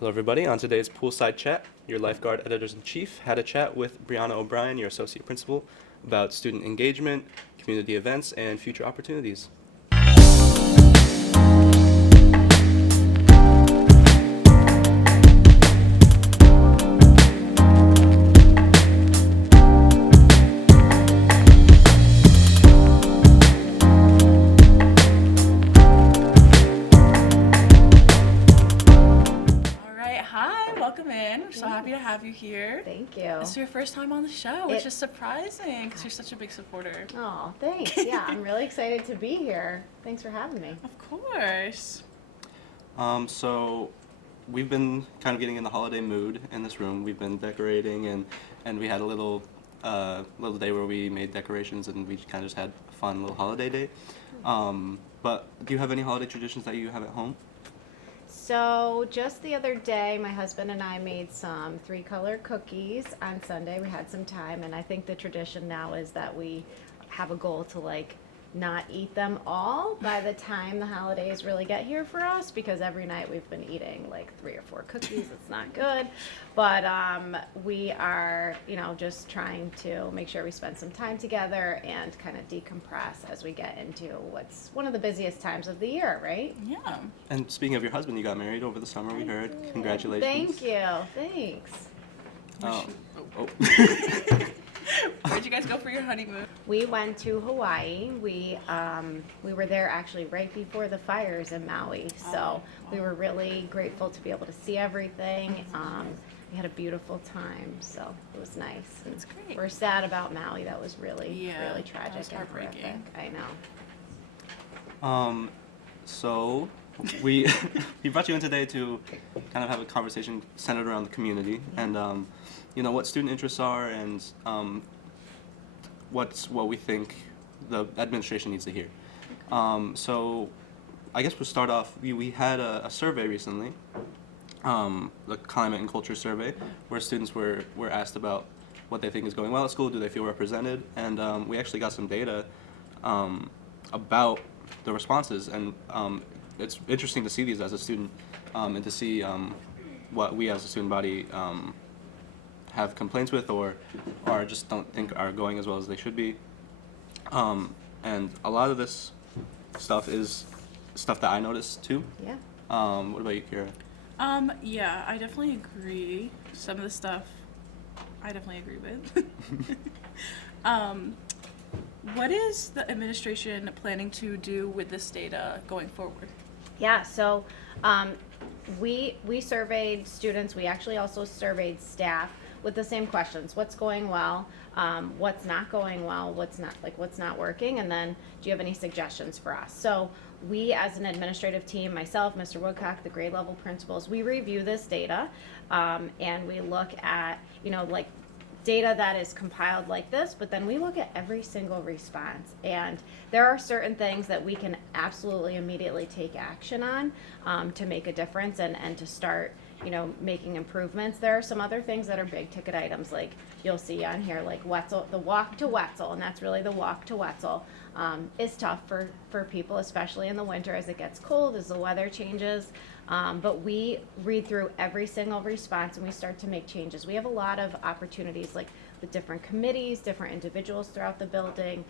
Hello, everybody. On today's Poolside Chat, your lifeguard editors-in-chief had a chat with Brianna O'Brien, your associate principal, about student engagement, community events, and future opportunities. Welcome in. We're so happy to have you here. Thank you. This is your first time on the show, which is surprising because you're such a big supporter. Oh, thanks. Yeah, I'm really excited to be here. Thanks for having me. Of course. So we've been kind of getting in the holiday mood in this room. We've been decorating, and we had a little day where we made decorations, and we kind of just had a fun little holiday day. But do you have any holiday traditions that you have at home? So just the other day, my husband and I made some 3-color cookies on Sunday. We had some time, and I think the tradition now is that we have a goal to not eat them all by the time the holidays really get here for us, because every night we've been eating 3 or 4 cookies. It's not good, but we are just trying to make sure we spend some time together and kind of decompress as we get into what's one of the busiest times of the year, right? Yeah. And speaking of your husband, you got married over the summer, we heard. Congratulations. Thank you. Thanks. Oh. Where'd you guys go for your honeymoon? We went to Hawaii. We were there actually right before the fires in Maui, so we were really grateful to be able to see everything. We had a beautiful time, so it was nice. That's great. We're sad about Maui. That was really tragic that was and heartbreaking. horrific. I know. So we brought you in today to kind of have a conversation centered around the community and what student interests are and what we think the administration needs to hear. So I guess we'll start off. We had a survey recently, the climate and culture survey, where students were asked about what they think is going well at school, do they feel represented, and we actually got some data about the responses, and it's interesting to see these as a student and to see what we as a student body have complaints with or just don't think are going as well as they should be. And a lot of this stuff is stuff that I noticed too. Yeah. What about you, Kira? Yeah, I definitely agree. Some of the stuff I definitely agree with. What is the administration planning to do with this data going forward? Yeah, so we surveyed students. We actually also surveyed staff with the same questions. What's going well? What's not going well? What's not working? And then, do you have any suggestions for us? So we, as an administrative team, myself, Mr. Woodcock, the grade level principals, we review this data and we look at data that is compiled like this, but then we look at every single response, and there are certain things that we can absolutely immediately take action on to make a difference and to start making improvements. There are some other things that are big ticket items, like you'll see on here, like Wetzel, the walk to Wetzel, and that's really the walk to Wetzel is tough for people, especially in the winter as it gets cold, as the weather changes. But we read through every single response and we start to make changes. We have a lot of opportunities, like with different committees, different individuals throughout the building.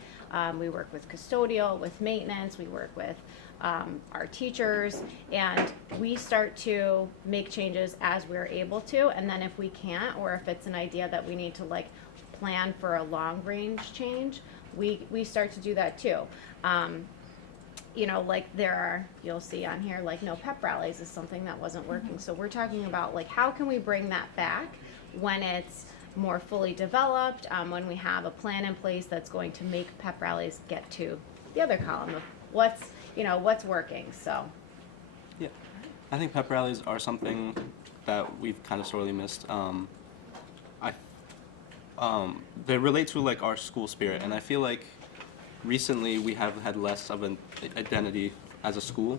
We work with custodial, with maintenance, we work with our teachers, and we start to make changes as we're able to. And then if we can't, or if it's an idea that we need to plan for a long range change, we start to do that too. There are, you'll see on here, no pep rallies is something that wasn't working. So we're talking about how can we bring that back when it's more fully developed, when we have a plan in place that's going to make pep rallies get to the other column of what's working. So Yeah, I think pep rallies are something that we've kind of sorely missed. They relate to our school spirit, and I feel like recently we have had less of an identity as a school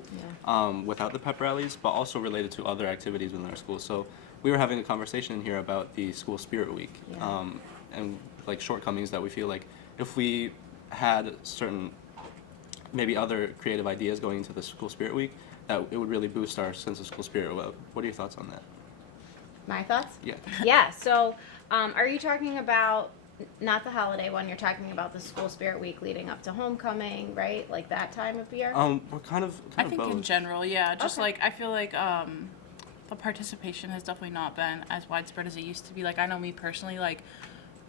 without the pep rallies, but also related to other activities within our school. So we were having a conversation here about the school spirit week and shortcomings that we feel like if we had certain maybe other creative ideas going into the school spirit week, that it would really boost our sense of school spirit. What are your thoughts on that? My thoughts? Yeah. Yeah, so are you talking about not the holiday one, you're talking about the school spirit week leading up to homecoming, right? Like that time of year? We're kind of I think both. in general, yeah. Just Okay. like I feel like the participation has definitely not been as widespread as it used to be. Like I know me personally, like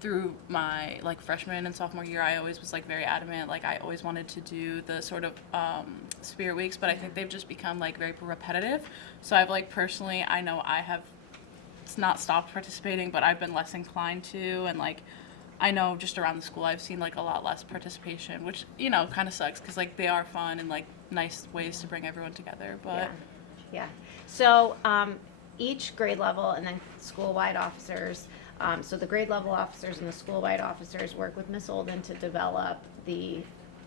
through my like freshman and sophomore year, I always was like very adamant. Like I always wanted to do the sort of spirit weeks, but I think they've just become like very repetitive. So I've like personally, I know I have not stopped participating, but I've been less inclined to, and like I know just around the school I've seen like a lot less participation, which you know kind of sucks because like they are fun and like nice ways to bring everyone together. But Yeah. So each grade level and then school-wide officers, so the grade level officers and the school-wide officers work with Miss Olden to develop the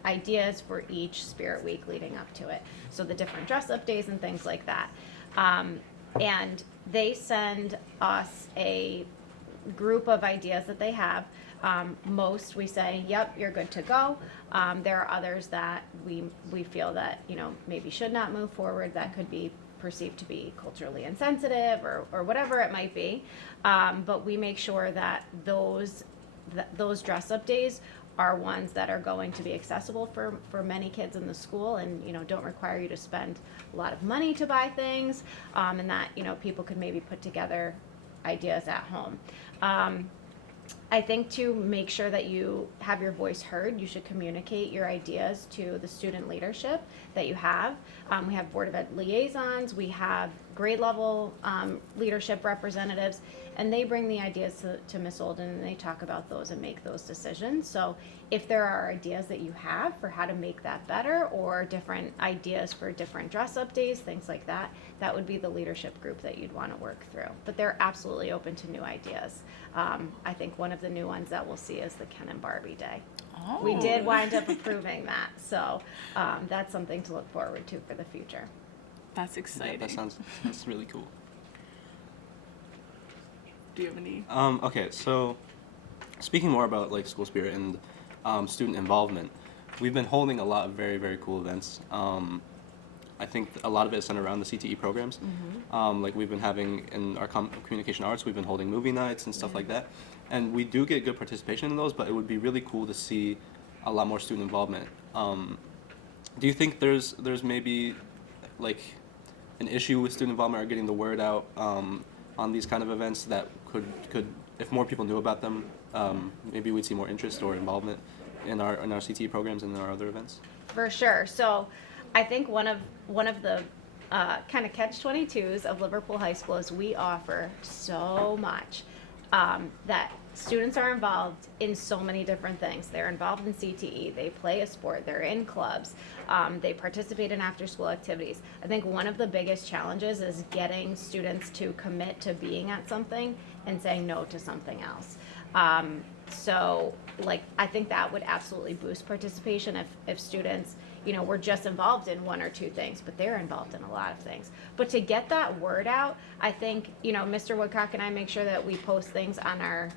ideas for each Spirit Week leading up to it. So the different dress-up days and things like that. And they send us a group of ideas that they have. Most we say, yep, you're good to go. There are others that we feel that, you know, maybe should not move forward, that could be perceived to be culturally insensitive or whatever it might be. But we make sure that those dress-up days are ones that are going to be accessible for many kids in the school and, you know, don't require you to spend a lot of money to buy things, and that, you know, people could maybe put together ideas at home. I think to make sure that you have your voice heard, you should communicate your ideas to the student leadership that you have. We have Board of Ed liaisons, we have grade level leadership representatives, and they bring the ideas to Ms. Olden and they talk about those and make those decisions. So if there are ideas that you have for how to make that better or different ideas for different dress-up days, things like that, that would be the leadership group that you'd want to work through. But they're absolutely open to new ideas. I think one of the new ones that we'll see is the Ken and Barbie Day. oh. We did wind up approving that, so that's something to look forward to for the future. That's Yeah, exciting. that's really cool. Do you have any? Okay, so speaking more about like school spirit and student involvement, we've been holding a lot of very, very cool events. I think a lot of it is centered around the CTE programs. Like we've been having in our communication arts, we've been holding movie nights and stuff like that. And we do get good participation in those, but it would be really cool to see a lot more student involvement. Do you think there's maybe like an issue with student involvement or getting the word out on these kind of events that could if more people knew about them, maybe we'd see more interest or involvement in our CTE programs and in our other events? For sure. So I think one of the kind of catch-22s of Liverpool High School is we offer so much that students are involved in so many different things. They're involved in CTE, they play a sport, they're in clubs, they participate in after-school activities. I think one of the biggest challenges is getting students to commit to being at something and saying no to something else. So, like, I think that would absolutely boost participation if students, you know, were just involved in one or two things, but they're involved in a lot of things. But to get that word out, I think, you know, Mr. Woodcock and I make sure that we post things on our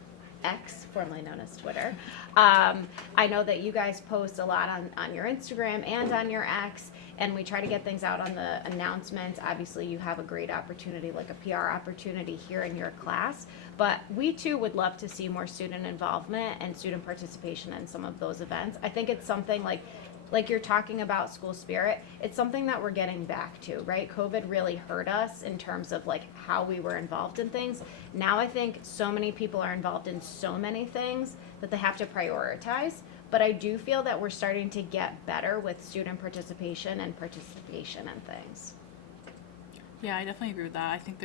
X, formerly known as Twitter. I know that you guys post a lot on your Instagram and on your X, and we try to get things out on the announcements. Obviously, you have a great opportunity, like a PR opportunity here in your class, but we too would love to see more student involvement and student participation in some of those events. I think it's something like you're talking about school spirit, it's something that we're getting back to, right? COVID really hurt us in terms of like how we were involved in things. Now I think so many people are involved in so many things that they have to prioritize. But I do feel that we're starting to get better with student participation in things. Yeah, I definitely agree with that. I think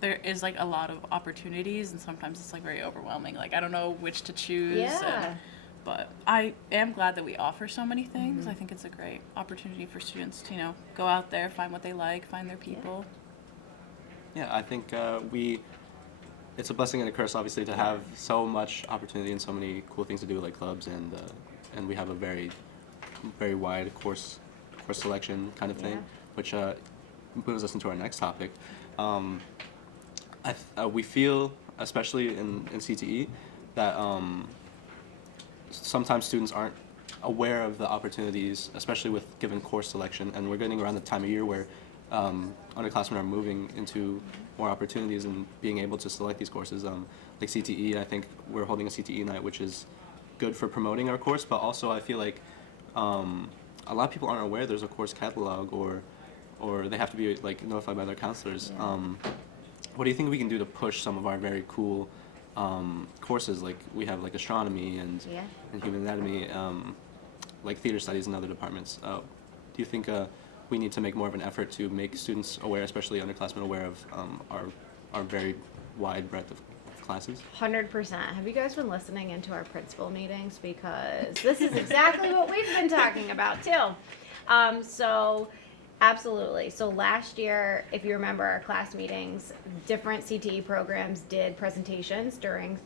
there is like a lot of opportunities, and sometimes it's like very overwhelming. Like I don't know which to choose. Yeah. But I am glad that we offer so many things. I think it's a great opportunity for students to, you know, go out there, find what they like, find their people. Yeah, I think it's a blessing and a curse, obviously, to have so much opportunity and so many cool things to do, like clubs, and we have a very, very wide course selection kind of thing, which moves us into our next topic. We feel, especially in CTE, that sometimes students aren't aware of the opportunities, especially with given course selection, and we're getting around the time of year where underclassmen are moving into more opportunities and being able to select these courses. Like CTE, I think we're holding a CTE night, which is good for promoting our course, but also I feel like a lot of people aren't aware there's a course catalog, or they have to be like notified by their counselors. Yeah. What do you think we can do to push some of our very cool courses? Like we have like astronomy and human anatomy, like theater studies and other departments. Do you think we need to make more of an effort to make students aware, especially underclassmen, aware of our very wide breadth of classes? 100%. Have you guys been listening into our principal meetings? Because this is exactly what we've been talking about too. So absolutely. So last year, if you remember our class meetings, different CTE programs did presentations during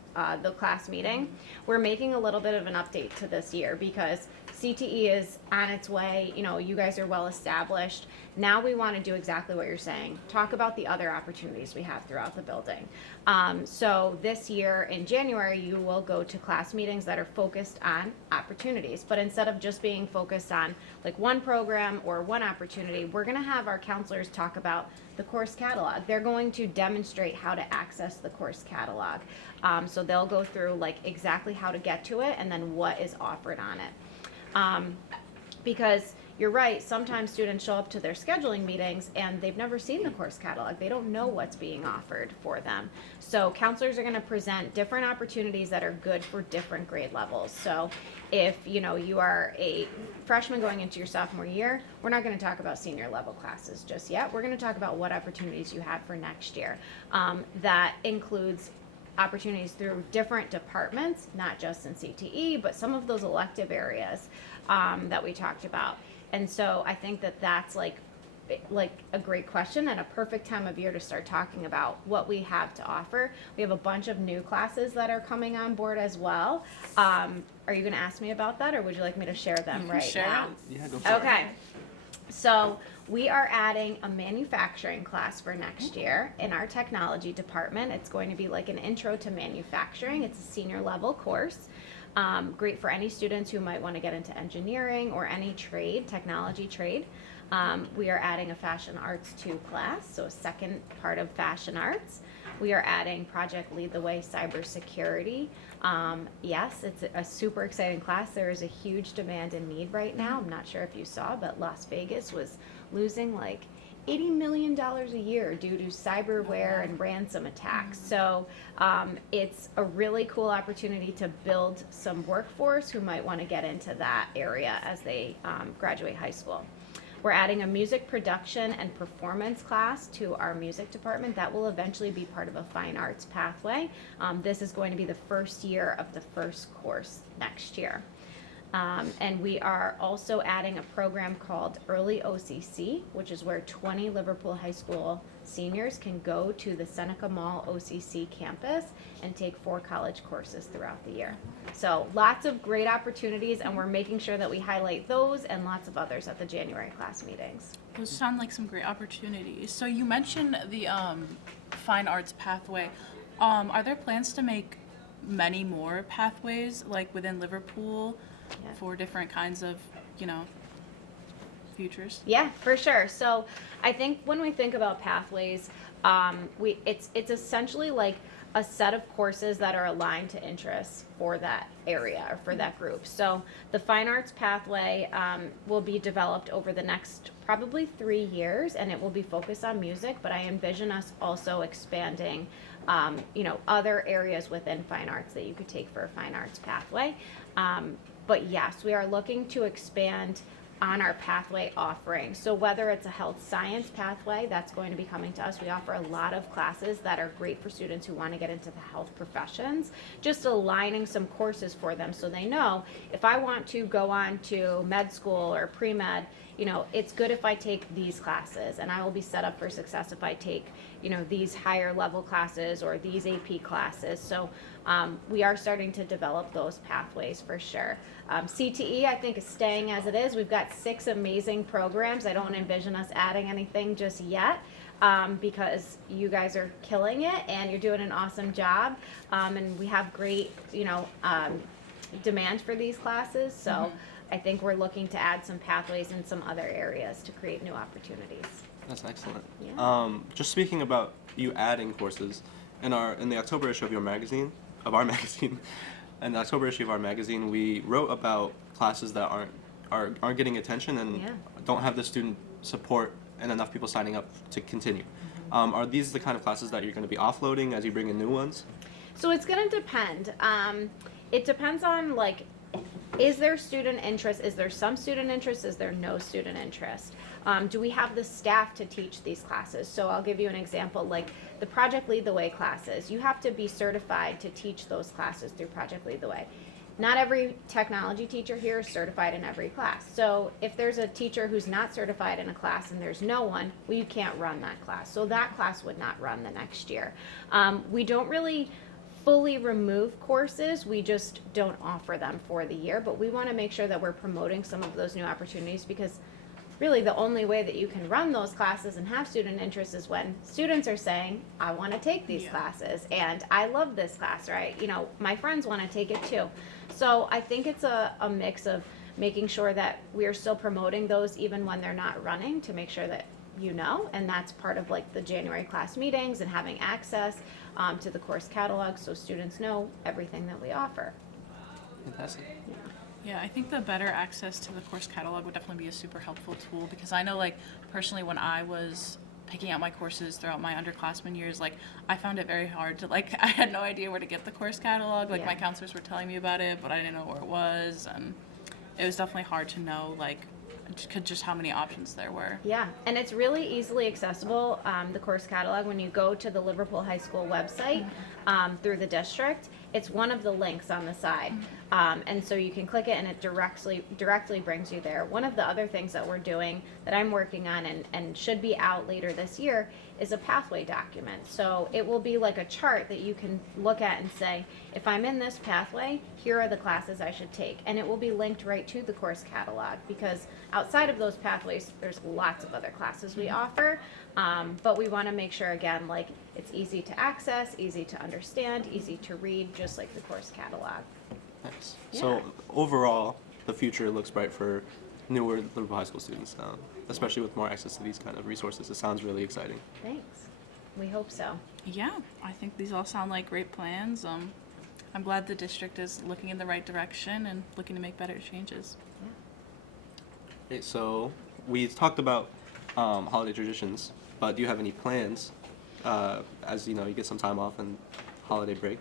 the class meeting. We're making a little bit of an update to this year because CTE is on its way. You know, you guys are well established. Now we want to do exactly what you're saying. Talk about the other opportunities we have throughout the building. So this year in January, you will go to class meetings that are focused on opportunities. But instead of just being focused on like one program or one opportunity, we're going to have our counselors talk about the course catalog. They're going to demonstrate how to access the course catalog. So they'll go through like exactly how to get to it and then what is offered on it. Because you're right, sometimes students show up to their scheduling meetings and they've never seen the course catalog. They don't know what's being offered for them. So counselors are going to present different opportunities that are good for different grade levels. So if you are a freshman going into your sophomore year, we're not going to talk about senior level classes just yet. We're going to talk about what opportunities you have for next year. That includes opportunities through different departments, not just in CTE, but some of those elective areas that we talked about. And so I think that that's like a great question and a perfect time of year to start talking about what we have to offer. We have a bunch of new classes that are coming on board as well. Are you going to ask me about that, or would you like me to share them right now? Yeah, go for it. Okay. So we are adding a manufacturing class for next year in our technology department. It's going to be like an intro to manufacturing. It's a senior level course. Great for any students who might want to get into engineering or any trade, technology trade. We are adding a fashion arts 2 class, so a second part of fashion arts. We are adding Project Lead the Way Cybersecurity. Yes, it's a super exciting class. There is a huge demand and need right now. I'm not sure if you saw, but Las Vegas was losing like $80 million a year due to cyberware and ransom attacks. So it's a really cool opportunity to build some workforce who might want to get into that area as they graduate high school. We're adding a music production and performance class to our music department. That will eventually be part of a fine arts pathway. This is going to be the first year of the first course next year. And we are also adding a program called Early OCC, which is where 20 Liverpool High School seniors can go to the Seneca Mall OCC campus and take 4 college courses throughout the year. So lots of great opportunities, and we're making sure that we highlight those and lots of others at the January class meetings. Those sound like some great opportunities. So you mentioned the fine arts pathway. Are there plans to make many more pathways like within Liverpool? Yeah. For different kinds of, futures? Yeah, for sure. So I think when we think about pathways, it's essentially like a set of courses that are aligned to interests for that area or for that group. So the fine arts pathway will be developed over the next probably 3 years, and it will be focused on music, but I envision us also expanding other areas within fine arts that you could take for a fine arts pathway. But yes, we are looking to expand on our pathway offering. So whether it's a health science pathway, that's going to be coming to us. We offer a lot of classes that are great for students who want to get into the health professions, just aligning some courses for them so they know if I want to go on to med school or pre-med, it's good if I take these classes, and I will be set up for success if I take, these higher level classes or these AP classes. So we are starting to develop those pathways for sure. CTE, I think, is staying as it is. We've got 6 amazing programs. I don't envision us adding anything just yet because you guys are killing it and you're doing an awesome job. And we have great, demand for these classes. So I think we're looking to add some pathways in some other areas to create new opportunities. That's excellent. Yeah. Just speaking about you adding courses in the October issue of your magazine, of our magazine, in the October issue of our magazine, we wrote about classes that aren't getting attention and Yeah. don't have the student support and enough people signing up to continue. Are these the kind of classes that you're going to be offloading as you bring in new ones? So it's going to depend. It depends on, like, is there student interest? Is there some student interest? Is there no student interest? Do we have the staff to teach these classes? So I'll give you an example, like the Project Lead the Way classes. You have to be certified to teach those classes through Project Lead the Way. Not every technology teacher here is certified in every class. So if there's a teacher who's not certified in a class and there's no one, well, you can't run that class. So that class would not run the next year. We don't really fully remove courses, we just don't offer them for the year, but we want to make sure that we're promoting some of those new opportunities, because really the only way that you can run those classes and have student interest is when students are saying, I want to take these classes and I love this class, right? You know, my friends want to take it too. So I think it's a mix of making sure that we're still promoting those even when they're not running, to make sure that you know, and that's part of like the January class meetings and having access to the course catalog so students know everything that we offer. Fantastic. Yeah, I think the better access to the course catalog would definitely be a super helpful tool, because I know, like, personally when I was picking out my courses throughout my underclassmen years, like, I found it very hard to, like, I had no idea where to get the course catalog. Like, my counselors were telling me about it, but I didn't know where it was, and it was definitely hard to know, like, just how many options there were. Yeah, and it's really easily accessible, the course catalog, when you go to the Liverpool High School website through the district. It's one of the links on the side, and so you can click it and it directly brings you there. One of the other things that we're doing, that I'm working on and should be out later this year, is a pathway document. So it will be like a chart that you can look at and say, if I'm in this pathway, here are the classes I should take. And it will be linked right to the course catalog, because outside of those pathways, there's lots of other classes we offer. But we want to make sure, again, like, it's easy to access, easy to understand, easy to read, just like the course catalog. Nice. Yeah. So overall, the future looks bright for newer Liverpool High School students, especially with more access to these kind of resources. It sounds really exciting. Thanks. We hope so. Yeah, I think these all sound like great plans. I'm glad the district is looking in the right direction and looking to make better changes. Okay, so we talked about holiday traditions, but do you have any plans as you get some time off and holiday break?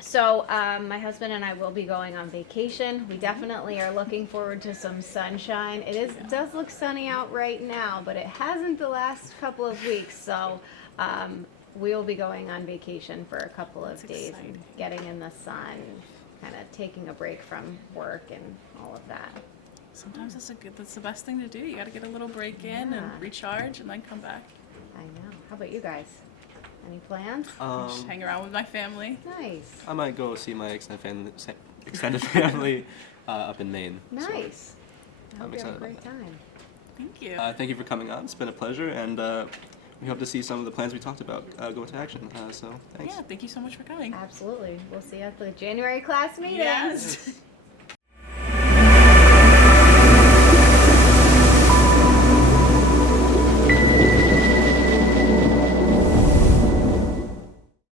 So my husband and I will be going on vacation. We definitely are looking forward to some sunshine. It does look sunny out right now, but it hasn't the last couple of weeks. So we will be going on vacation for a couple of days and getting in the sun, kind of taking a break from work and all of that. Sometimes that's the best thing to do. You got to get a little break in and recharge and then come back. I know. How about you guys? Any plans? Just hang around with my family. Nice. I might go see my extended family up in Maine. So Nice. I I'm hope you have a excited great about that. time. Thank you. Thank you for coming on. It's been a pleasure, and we hope to see some of the plans we talked about go into action. So thanks. Yeah, thank you so much for coming. Absolutely. We'll see you at the January class meetings. Yes.